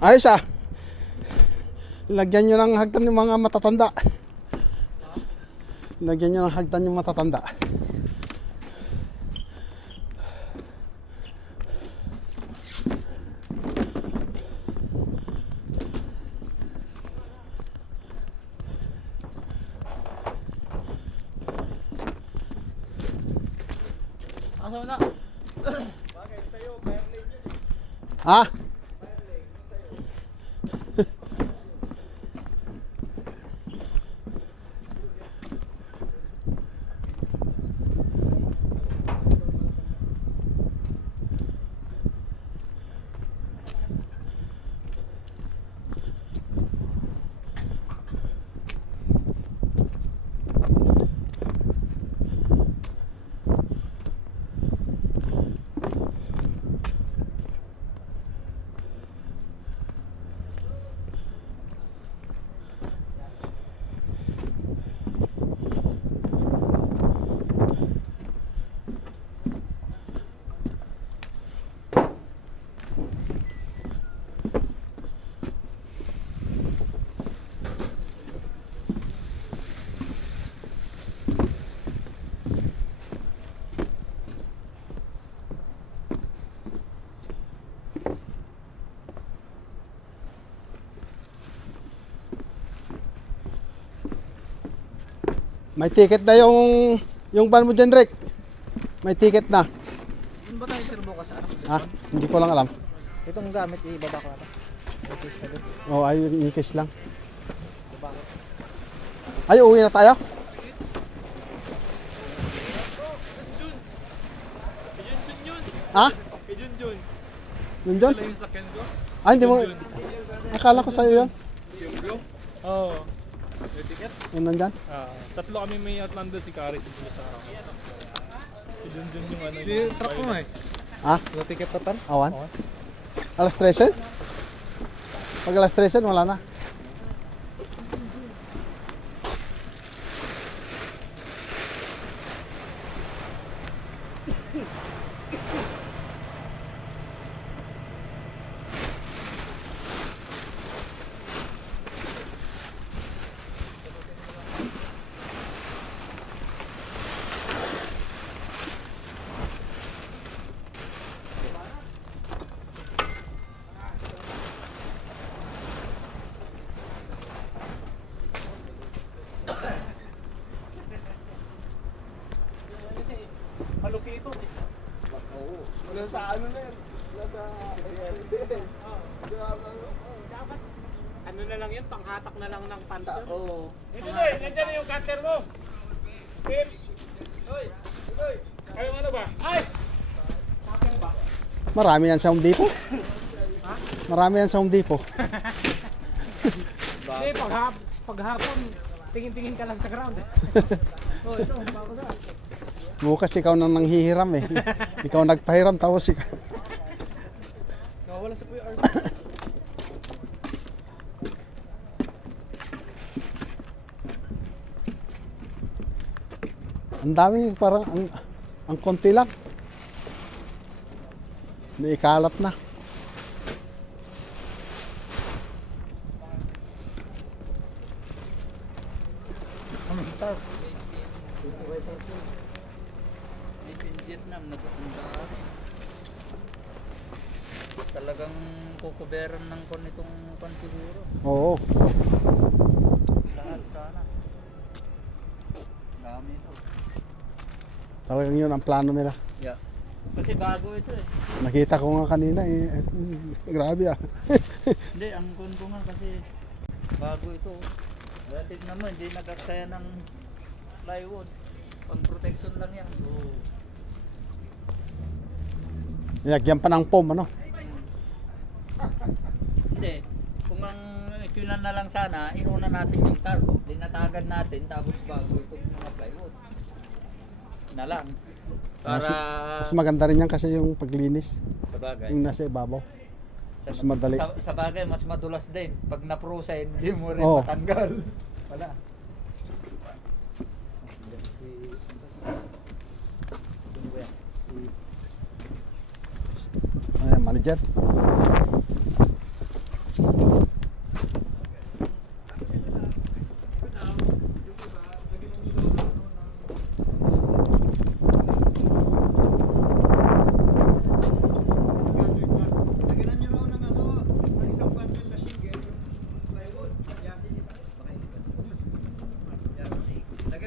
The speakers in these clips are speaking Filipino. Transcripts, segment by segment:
Ayos ah. Lagyan nyo ng hagdan yung mga matatanda. Lagyan nyo ng hagdan yung matatanda. Asa na? Ha? May ticket na yung van mo dyan, Rick. May ticket na. Yun ba tayo sir bukas ano? Ha? Hindi ko lang alam. Itong gamit ibaba ko na. Okay, sabi. Oh, ay i-case lang. Ibaba ko. Ay, uwi na tayo? Ha? Kay Junjun. Yun dyan? Wala yung sakyan ko. Ay, hindi mo. Akala ko sa'yo yun. Yung blue? Oo. May ticket? Yun nandyan. Tatlo kami may Outlander, si Kari, si Blue, sa ako. Si Junjun yung ano. Yung truck mo eh. Ha? Yung ticket total? Awan? Alas 13? Pag alas 13, wala na. Maluki ito. Wala sa ano na yun. Wala sa Dapat, ano na lang yan, panghatak na lang ng panso. Oo. Ito doy, nandiyan na yung cutter mo. Steps. Kayo ano ba? Ay! Marami yan sa Home Depot. Marami yan sa Home Depot. Hindi, paghapon, tingin-tingin ka lang sa ground. Oh, ito, bago na. Bukas ikaw nang nanghihiram eh. Ikaw nagpahiram tapos ikaw. Nawala sa Kuya Art. Ang dami parang ang konti lang. May ikalat na. Vietnam nagpunta talagang kukuberan ng kon itong pan siguro Oo. lahat sana dami ito Talagang yun ang plano nila. yeah. Kasi bago ito eh Nakita ko nga kanina eh. Grabe ah. hindi ang kon ko nga kasi bago ito dati naman hindi nagaksaya ng plywood pang protection lang yan Nilagyan pa ng foam ano. Hindi. Kung ang ikinan na lang sana, inuna natin yung tarpo. Dinatagan natin, tapos bago itong mga plywood. Na lang. Para Mas maganda rin yan kasi yung paglinis. sa bagay. Yung nasa ibabaw. Mas madali. Sa bagay, mas madulas din. Pag na-prusa, hindi mo rin Oo. matanggal. Wala. Ayan, manager.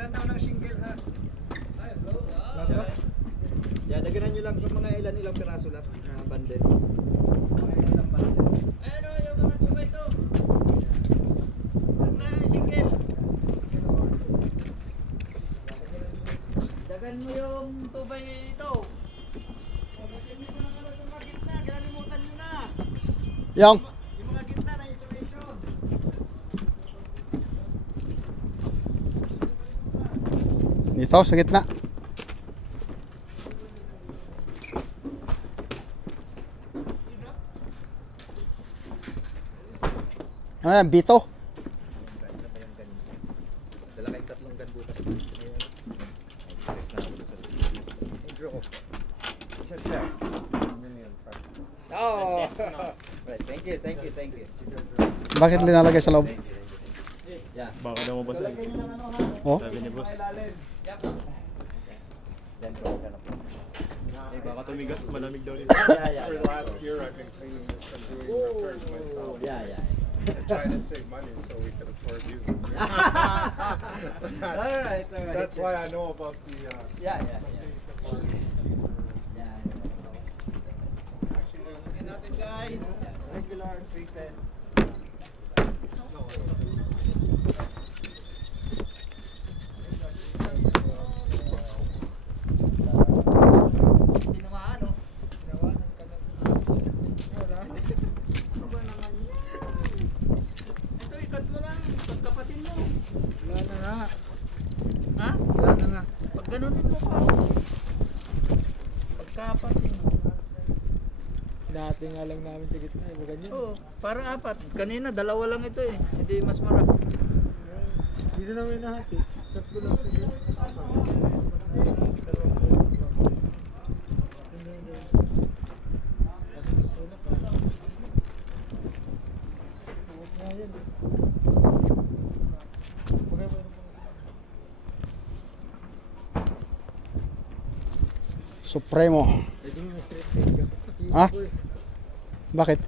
Lagyan daw ng shingle ha. Yan, lagyan nyo lang kung mga ilan-ilang piraso lang na bundle. Ano yung mga tubay to? Ang single. Dagan mo yung tubay ito. Yung mga gitna, kinalimutan nyo na. Yung, Yung mga gitna na insulation. dito sa gitna. Ano yan, bito? Dala kayong tatlong gun butas. Isa sir. Oh. Right, thank you. Bakit linalagay sa loob? Yeah. Baka daw mabasa. Lagyan nyo ng ano ha. Oh, Sabi ni boss. Yan po, ganun po. Eh, baka tumigas, malamig daw rin. Yeah. For the last year, I've been cleaning this and doing repairs myself. Yeah. I'm trying to save money so we can afford you. Alright. That's why I know about the. Yeah. Actually, Lagyan natin guys. Regular 310. Tinamaan oh. Ito, ikat mo lang. Pagkapatin mo. Wala na nga. Ha? Wala na nga. Pag ganunin mo pa. Pagkapatin mo. Dati nga lang namin sa gitna. Iba ganyan. Oo, parang apat. Kanina, dalawa lang ito eh. Hindi mas marami. Dito namin nahati. Tatlo lang siguro. Supremo. Pwede mo stress tape ka. Ah? Bakit?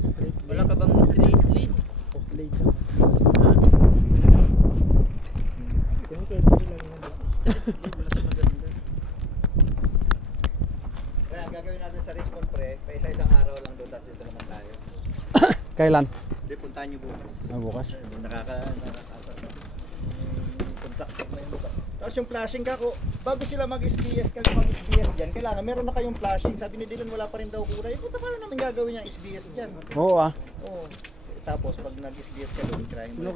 Straight. Wala ka bang straight lead? Off-blade lang. Kung pwede ko lang yun. Wala sa maganda. Kaya ang gagawin natin sa Richmond pre, pa isa-isang araw lang doon, tapos dito naman tayo. Kailan? Hindi, puntahan nyo bukas. Bukas. Nakakasar na. Contact na yung bukas. Tapos yung flashing kako, bago sila mag-SBS mag-SBS dyan, kailangan meron na kayong flashing. Sabi ni Dylan wala pa rin daw kulay. Punta paano namin gagawin yung SBS dyan? Oo ah. Oo. Tapos pag nag-SBS ka doon, try mo.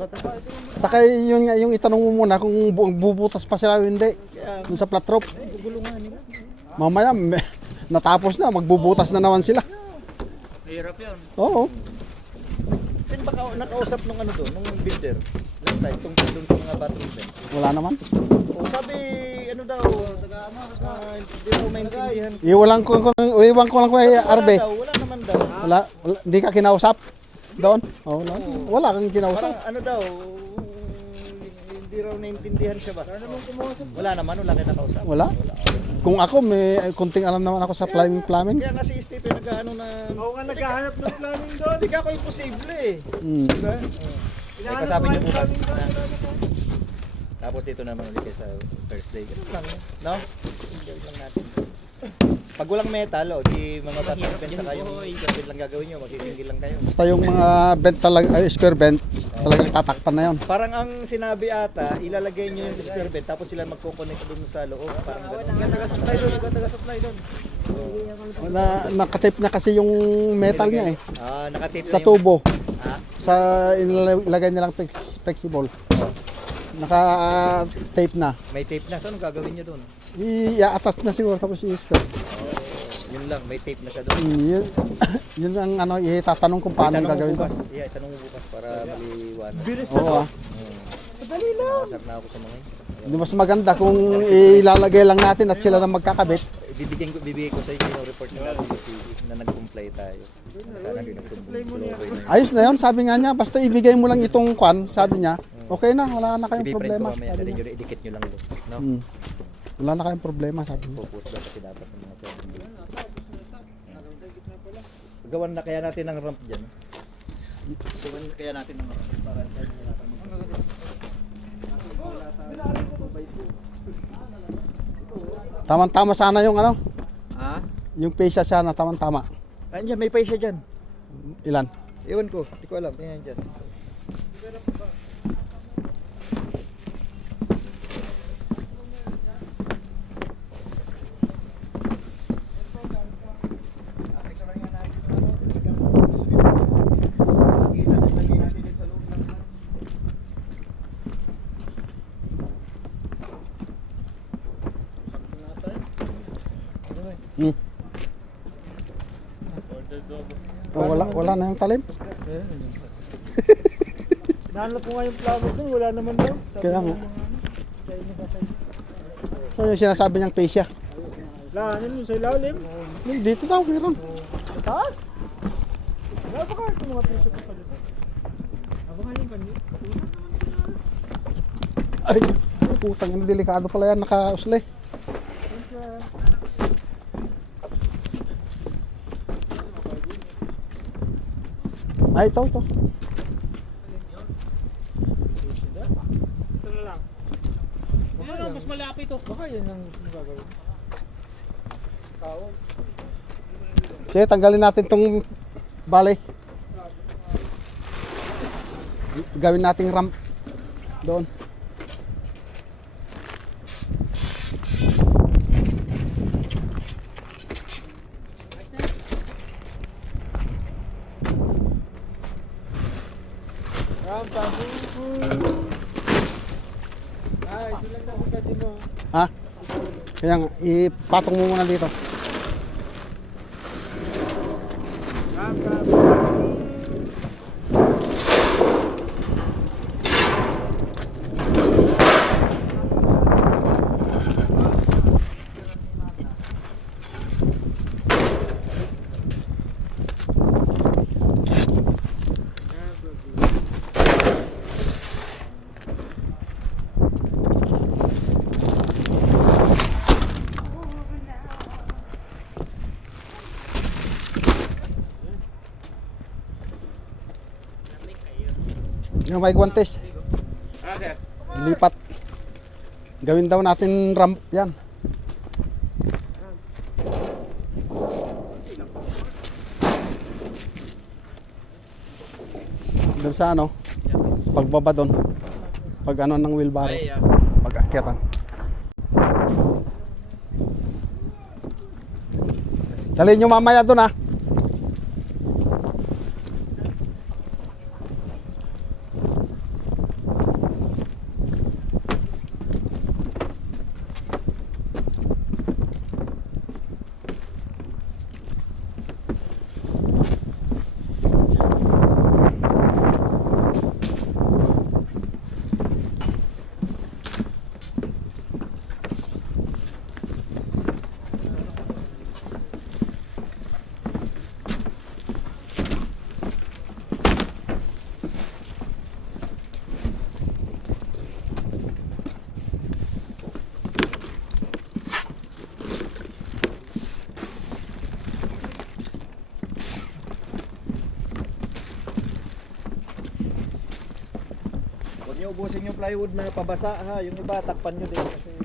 Saka yun nga, yung itanong mo muna kung bubutas pa sila o hindi. Kaya, Dun sa flat rope. gugulungan nila. Mamaya, natapos na, magbubutas na naman sila. Mahirap yun. Oo. Sino ba nakausap nung ano doon, nung builder? Last time, tungkol doon sa mga bathroom din. Wala naman. O sabi, ano daw, hindi ko maintindihan. Iwan ko lang kay Arbe. Wala naman daw. Wala, hindi ka kinausap doon? Oh, wala kang Parang kinausap. ano daw, hindi raw naintindihan siya ba? Wala naman, wala kayo nakausap. Wala. Kung ako, may konting alam naman ako sa plumbing. Kaya nga si Stephen nag-ano na... Oo nga naghahanap ng planning doon. Hindi ka ako imposible eh. Hmm. Diba? Ay, kasabi niyo bukas. Tapos dito naman ulit kayo sa Thursday. Ganun lang, no? Enjoy lang natin. Pag walang metal, di mga batang bent saka yung square bent lang gagawin nyo, magsisinggil lang kayo. Basta yung mga bent talaga, square bent, talagang tatakpan na yon. Parang ang sinabi ata, ilalagay nyo yung square bent, tapos sila magkoconnect dun sa loob. Parang gano'n. Taga-supply doon. Nakatape na kasi yung metal niya eh. Ah, nakatape Sa na yung... tubo. Ah, Sa ilagay nilang flexible. Naka-tape na. may tape na. So, anong gagawin nyo dun? I-attach na siguro tapos i-square. Yun lang, may tape na siya dun. Yun, yun ang ano, itatanong kung paano Itanong mo gagawin to. bukas. Yeah, itanong mo bukas para maliwanag. Oo ah. Madali lang. Nakasar na ako sa mga yun. Di mas maganda kung ilalagay lang natin at sila na magkakabit. Bibigay ko sa inyo yung report ng WBC na nag-comply tayo. Sana din nag-comply. Ayos na yun, sabi nga niya, basta ibigay mo lang itong kwan, sabi niya, okay na, wala na kayong Ibiprint problema. ko mamaya, Sabi dali niya. nyo, i-dikit nyo lang doon. No? Wala na kayong problema, sabi niya. Popost daw kasi dapat ng mga 7 days. Gawan na kaya natin ng ramp dyan. Gawan kaya natin ng ramp para hindi natin Tama-tama sana yung ano, Ha? yung pesa sana, tama-tama. Andiyan, may paisa dyan. Ilan? Ewan ko, hindi ko alam. Tingnan dyan. Hmm. Oh, wala na yung talim. Nahanap ko nga yung flowers dun, wala naman daw. Kaya nga. So yung sinasabi niyang pesa. Wala, ano sa ilalim? Dito daw, meron. Sa taas? Wala ba kahit yung mga piso ko pala? Ako nga yung kanina. Ay, putang ina, delikado pala yan, naka-usli. Ay, ito. Ito na lang. Ano, mas malapit ito. Baka yan ang gagawin. Sige, tanggalin natin tong bale. Gawin nating ramp doon. Ay, ito lang na kita mo. Ha? Kaya nga, ipatong mo muna dito. Yung may guantes. Okay. Lipat. Gawin daw natin ramp yan. Doon sa ano? Sa pagbaba doon. Pag ano ng wheelbarrow. Pag akyatan. Dalhin nyo mamaya doon, ha. Huwag niyo ubusin yung plywood na pabasa ha. Yung iba, takpan nyo din. Kasi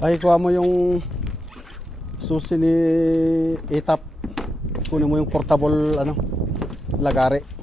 Ay, kuha mo yung susi ni Etap. Kunin mo yung portable ano, lagari.